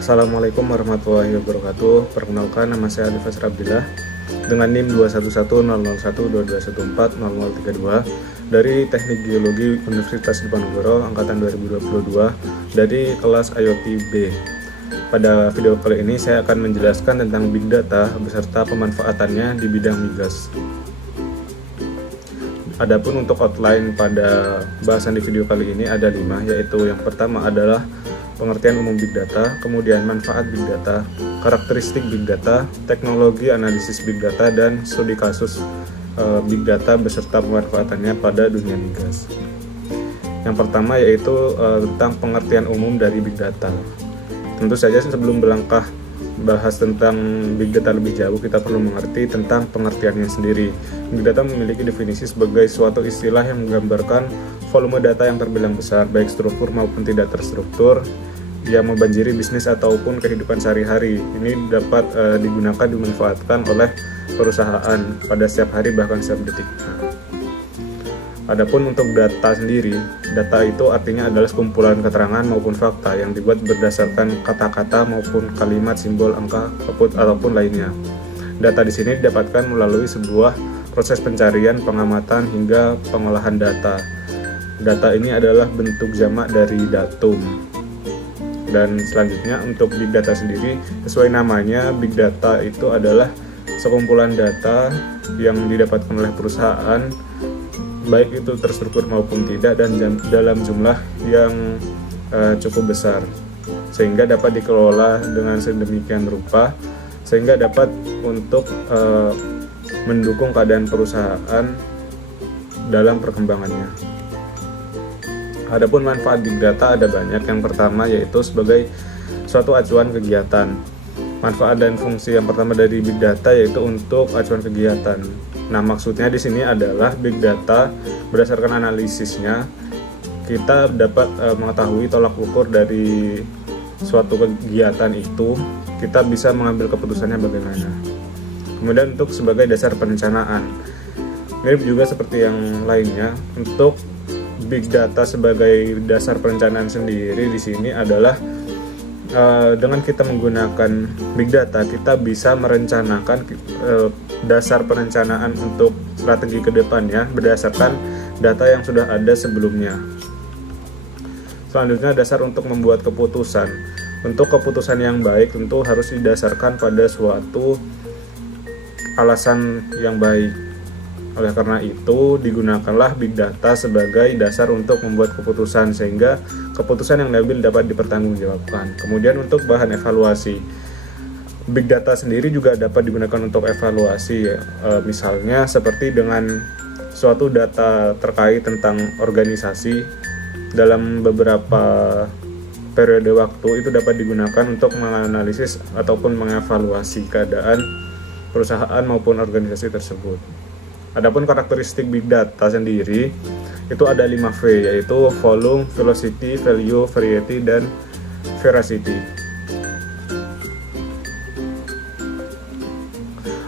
Assalamualaikum warahmatullahi wabarakatuh. Perkenalkan, nama saya Alif Abdillah dengan NIM 211000122140032 dari Teknik Geologi Universitas Diponegoro angkatan 2022 dari kelas IoT B. Pada video kali ini saya akan menjelaskan tentang Big Data beserta pemanfaatannya di bidang migas. Adapun untuk outline pada bahasan di video kali ini ada 5, yaitu yang pertama adalah pengertian umum Big Data, kemudian manfaat Big Data, karakteristik Big Data, teknologi analisis Big Data, dan studi kasus Big Data beserta pemanfaatannya pada dunia migas. Yang pertama yaitu tentang pengertian umum dari Big Data. Tentu saja sebelum melangkah bahas tentang Big Data lebih jauh, kita perlu mengerti tentang pengertiannya sendiri. Big Data memiliki definisi sebagai suatu istilah yang menggambarkan volume data yang terbilang besar, baik struktur maupun tidak terstruktur, yang membanjiri bisnis ataupun kehidupan sehari-hari. Ini dapat digunakan, dimanfaatkan oleh perusahaan pada setiap hari bahkan setiap detik. Adapun untuk data sendiri, data itu artinya adalah kumpulan keterangan maupun fakta yang dibuat berdasarkan kata-kata maupun kalimat, simbol, angka, ataupun lainnya. Data di sini didapatkan melalui sebuah proses pencarian, pengamatan, hingga pengolahan data. Data ini adalah bentuk jamak dari datum. Dan selanjutnya untuk Big Data sendiri, sesuai namanya, Big Data itu adalah sekumpulan data yang didapatkan oleh perusahaan, baik itu terstruktur maupun tidak, dan dalam jumlah yang cukup besar, sehingga dapat dikelola dengan sedemikian rupa sehingga dapat untuk mendukung keadaan perusahaan dalam perkembangannya. Adapun manfaat Big Data ada banyak. Yang pertama yaitu sebagai suatu acuan kegiatan. Manfaat dan fungsi yang pertama dari Big Data yaitu untuk acuan kegiatan. Nah, maksudnya di sini adalah Big Data berdasarkan analisisnya kita dapat mengetahui tolak ukur dari suatu kegiatan itu, kita bisa mengambil keputusannya bagaimana. Kemudian untuk sebagai dasar perencanaan. Mirip juga seperti yang lainnya, untuk Big Data sebagai dasar perencanaan sendiri di sini adalah dengan kita menggunakan Big Data, kita bisa merencanakan dasar perencanaan untuk strategi ke depannya berdasarkan data yang sudah ada sebelumnya. Selanjutnya, dasar untuk membuat keputusan. Untuk keputusan yang baik tentu harus didasarkan pada suatu alasan yang baik. Oleh karena itu, digunakanlah Big Data sebagai dasar untuk membuat keputusan, sehingga keputusan yang diambil dapat dipertanggungjawabkan. Kemudian untuk bahan evaluasi, Big Data sendiri juga dapat digunakan untuk evaluasi, misalnya seperti dengan suatu data terkait tentang organisasi dalam beberapa periode waktu, itu dapat digunakan untuk menganalisis ataupun mengevaluasi keadaan perusahaan maupun organisasi tersebut. Adapun karakteristik Big Data sendiri itu ada 5V, yaitu volume, velocity, value, variety, dan veracity.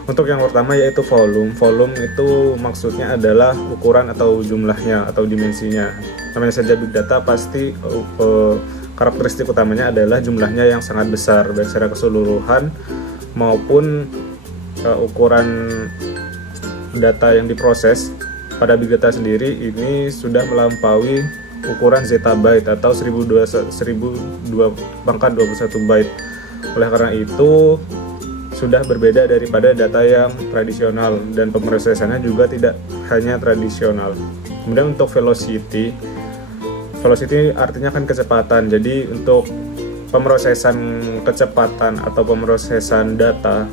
Untuk yang pertama yaitu volume. Volume itu maksudnya adalah ukuran atau jumlahnya atau dimensinya. Namanya saja Big Data, pasti karakteristik utamanya adalah jumlahnya yang sangat besar, baik secara keseluruhan maupun ukuran data yang diproses. Pada Big Data sendiri ini sudah melampaui ukuran zettabyte atau 1021 byte. Oleh karena itu sudah berbeda daripada data yang tradisional, dan pemrosesannya juga tidak hanya tradisional. Kemudian untuk velocity artinya kan kecepatan. Jadi untuk pemrosesan kecepatan atau pemrosesan data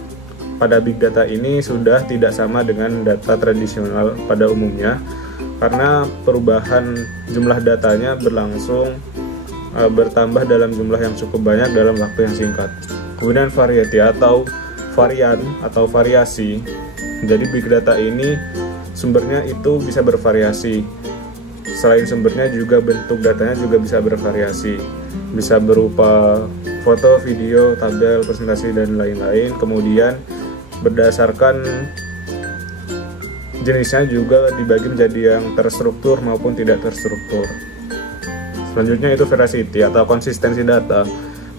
pada Big Data ini sudah tidak sama dengan data tradisional pada umumnya, karena perubahan jumlah datanya berlangsung bertambah dalam jumlah yang cukup banyak dalam waktu yang singkat. Kemudian variety atau varian atau variasi. Jadi Big Data ini sumbernya itu bisa bervariasi. Selain sumbernya juga bentuk datanya juga bisa bervariasi. Bisa berupa foto, video, tabel, presentasi, dan lain-lain. Kemudian berdasarkan jenisnya juga dibagi menjadi yang terstruktur maupun tidak terstruktur. Selanjutnya itu veracity atau konsistensi data.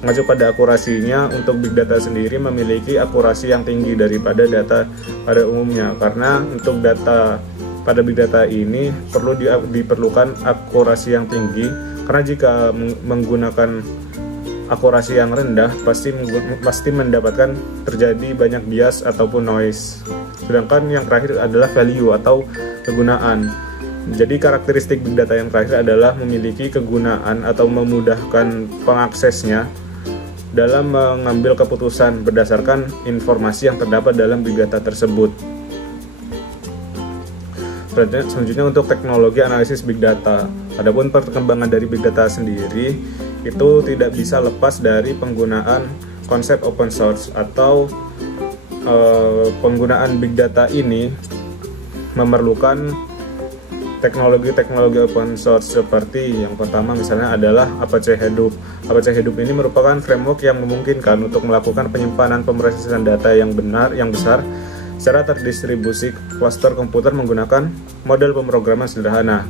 Mengacu pada akurasinya, untuk big data sendiri memiliki akurasi yang tinggi daripada data pada umumnya, karena untuk data pada big data ini diperlukan akurasi yang tinggi, karena jika menggunakan akurasi yang rendah pasti mendapatkan terjadi banyak bias ataupun noise. Sedangkan yang terakhir adalah value atau kegunaan. Jadi karakteristik big data yang terakhir adalah memiliki kegunaan atau memudahkan pengaksesnya dalam mengambil keputusan berdasarkan informasi yang terdapat dalam big data tersebut. Selanjutnya untuk teknologi analisis big data. Adapun perkembangan dari big data sendiri itu tidak bisa lepas dari penggunaan konsep open source atau penggunaan big data ini memerlukan teknologi-teknologi open source seperti yang pertama misalnya adalah Apache Hadoop. Apache Hadoop ini merupakan framework yang memungkinkan untuk melakukan penyimpanan pemrosesan data yang besar secara terdistribusi klaster komputer menggunakan model pemrograman sederhana.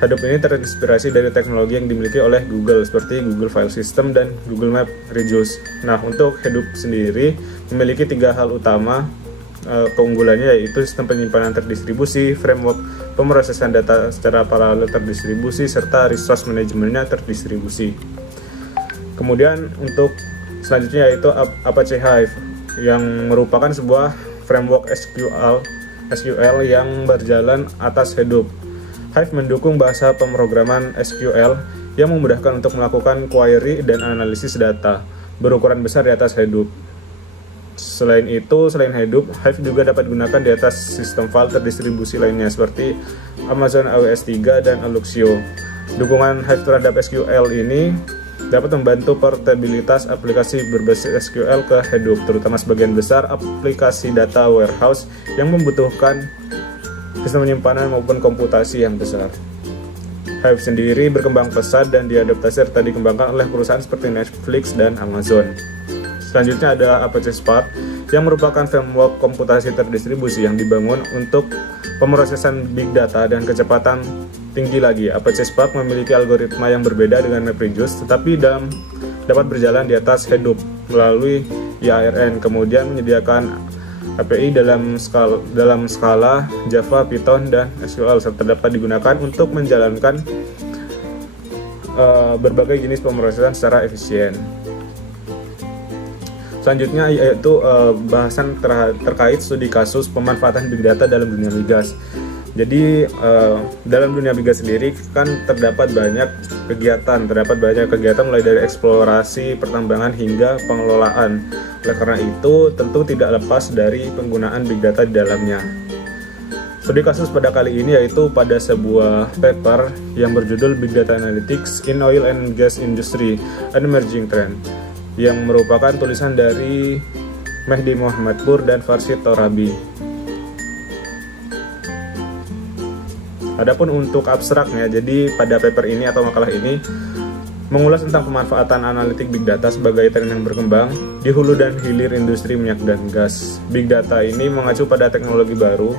Hadoop ini terinspirasi dari teknologi yang dimiliki oleh Google seperti Google File System dan Google Map Reduce. Nah, untuk Hadoop sendiri memiliki 3 hal utama keunggulannya, yaitu sistem penyimpanan terdistribusi, framework pemrosesan data secara paralel terdistribusi, serta resource manajemennya terdistribusi. Kemudian untuk selanjutnya yaitu Apache Hive yang merupakan sebuah framework SQL yang berjalan atas Hadoop. Hive mendukung bahasa pemrograman SQL yang memudahkan untuk melakukan query dan analisis data berukuran besar di atas Hadoop. Selain Hadoop, Hive juga dapat digunakan di atas sistem file terdistribusi lainnya seperti Amazon AWS 3 dan Alluxio. Dukungan Hive terhadap SQL ini dapat membantu portabilitas aplikasi berbasis SQL ke Hadoop, terutama sebagian besar aplikasi data warehouse yang membutuhkan sistem penyimpanan maupun komputasi yang besar. Hive sendiri berkembang pesat dan diadaptasi serta dikembangkan oleh perusahaan seperti Netflix dan Amazon. Selanjutnya ada Apache Spark yang merupakan framework komputasi terdistribusi yang dibangun untuk pemrosesan big data dan kecepatan tinggi lagi. Apache Spark memiliki algoritma yang berbeda dengan MapReduce, tetapi dapat berjalan di atas Hadoop melalui IARN, kemudian menyediakan API dalam skala Java, Python, dan SQL, serta dapat digunakan untuk menjalankan berbagai jenis pemrosesan secara efisien. Selanjutnya yaitu bahasan terkait studi kasus pemanfaatan big data dalam dunia migas. Jadi dalam dunia migas sendiri kan terdapat banyak kegiatan mulai dari eksplorasi, pertambangan hingga pengelolaan. Oleh karena itu tentu tidak lepas dari penggunaan big data di dalamnya. Studi kasus pada kali ini yaitu pada sebuah paper yang berjudul Big Data Analytics in Oil and Gas Industry, an Emerging Trend, yang merupakan tulisan dari Mehdi Muhammadpur dan Farshid Torabi. Adapun untuk abstraknya, jadi pada paper ini atau makalah ini mengulas tentang pemanfaatan analitik big data sebagai tren yang berkembang di hulu dan hilir industri minyak dan gas. Big data ini mengacu pada teknologi baru.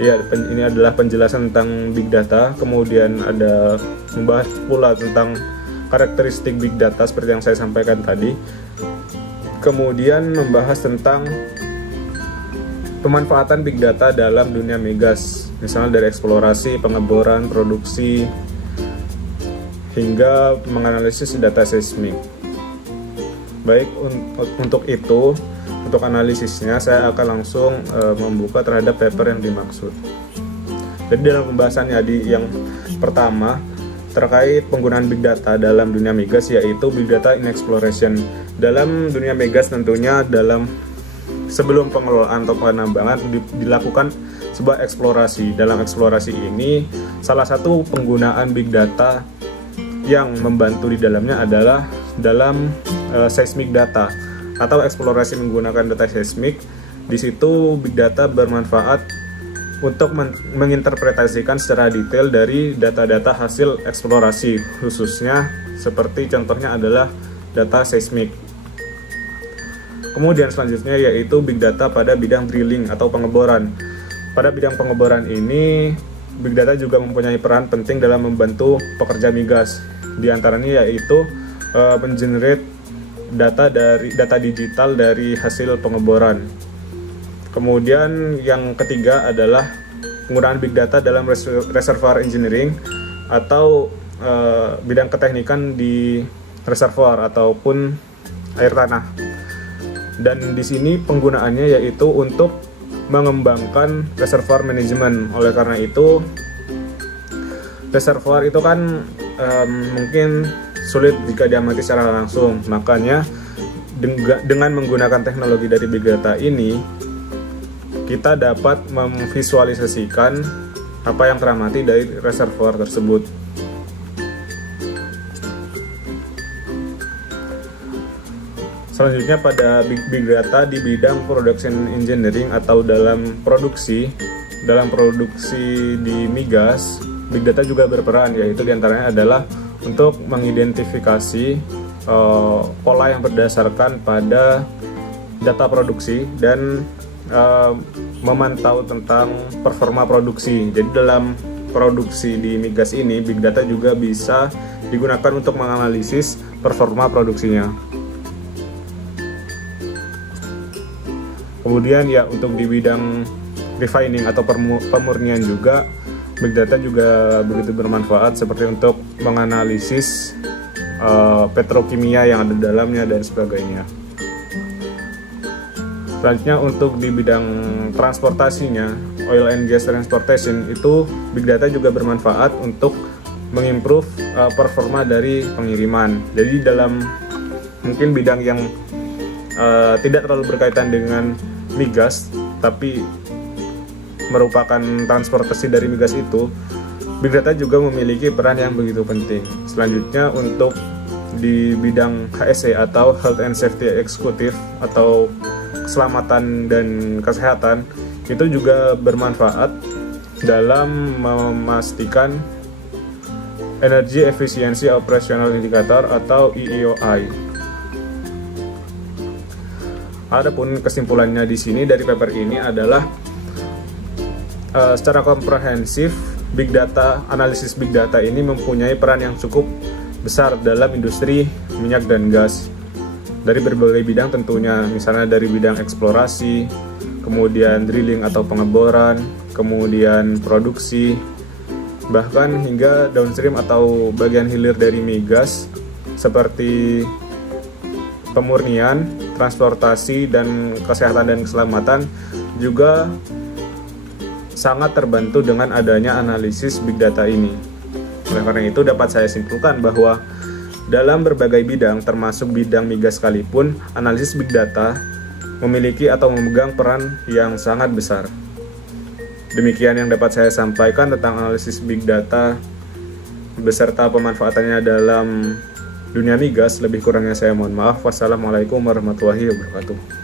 Ya, ini adalah penjelasan tentang big data, kemudian ada membahas pula tentang karakteristik big data seperti yang saya sampaikan tadi. Kemudian membahas tentang pemanfaatan big data dalam dunia migas, misalnya dari eksplorasi, pengeboran, produksi, hingga menganalisis data seismik. Baik, untuk analisisnya saya akan langsung membuka terhadap paper yang dimaksud. Jadi dalam pembahasannya yang pertama terkait penggunaan big data dalam dunia migas, yaitu big data in exploration. Dalam dunia migas tentunya sebelum pengelolaan atau penambangan dilakukan sebuah eksplorasi. Dalam eksplorasi ini salah satu penggunaan big data yang membantu di dalamnya adalah dalam seismic data atau eksplorasi menggunakan data seismik. Di situ big data bermanfaat untuk menginterpretasikan secara detail dari data-data hasil eksplorasi, khususnya seperti contohnya adalah data seismik. Kemudian selanjutnya yaitu big data pada bidang drilling atau pengeboran. Pada bidang pengeboran ini, big data juga mempunyai peran penting dalam membantu pekerja migas. Di antaranya yaitu mengenerate data digital dari hasil pengeboran. Kemudian yang ketiga adalah penggunaan big data dalam reservoir engineering atau bidang keteknikan di reservoir ataupun air tanah. Dan di sini penggunaannya yaitu untuk mengembangkan reservoir management. Oleh karena itu, reservoir itu kan mungkin sulit jika diamati secara langsung. Makanya dengan menggunakan teknologi dari big data ini, kita dapat memvisualisasikan apa yang teramati dari reservoir tersebut. Selanjutnya pada big data di bidang production engineering atau dalam produksi di migas, big data juga berperan, yaitu diantaranya adalah untuk mengidentifikasi pola yang berdasarkan pada data produksi dan memantau tentang performa produksi. Jadi dalam produksi di migas ini, big data juga bisa digunakan untuk menganalisis performa produksinya. Kemudian ya untuk di bidang refining atau pemurnian juga, big data juga begitu bermanfaat seperti untuk menganalisis petrokimia yang ada di dalamnya dan sebagainya. Selanjutnya untuk di bidang transportasinya, oil and gas transportation, itu big data juga bermanfaat untuk mengimprove performa dari pengiriman. Jadi dalam mungkin bidang yang tidak terlalu berkaitan dengan migas tapi merupakan transportasi dari migas itu, big data juga memiliki peran yang begitu penting. Selanjutnya untuk di bidang HSE atau Health and Safety Executive atau keselamatan dan kesehatan, itu juga bermanfaat dalam memastikan Energy Efficiency Operational Indicator atau EEOI. Adapun kesimpulannya di sini dari paper ini adalah secara komprehensif, big data, analisis big data ini mempunyai peran yang cukup besar dalam industri minyak dan gas dari berbagai bidang tentunya, misalnya dari bidang eksplorasi, kemudian drilling atau pengeboran, kemudian produksi, bahkan hingga downstream atau bagian hilir dari migas seperti pemurnian, transportasi, dan kesehatan dan keselamatan juga sangat terbantu dengan adanya analisis big data ini. Oleh karena itu dapat saya simpulkan bahwa dalam berbagai bidang termasuk bidang migas sekalipun, analisis big data memiliki atau memegang peran yang sangat besar. Demikian yang dapat saya sampaikan tentang analisis big data beserta pemanfaatannya dalam dunia migas. Lebih kurangnya saya mohon maaf. Wassalamualaikum warahmatullahi wabarakatuh.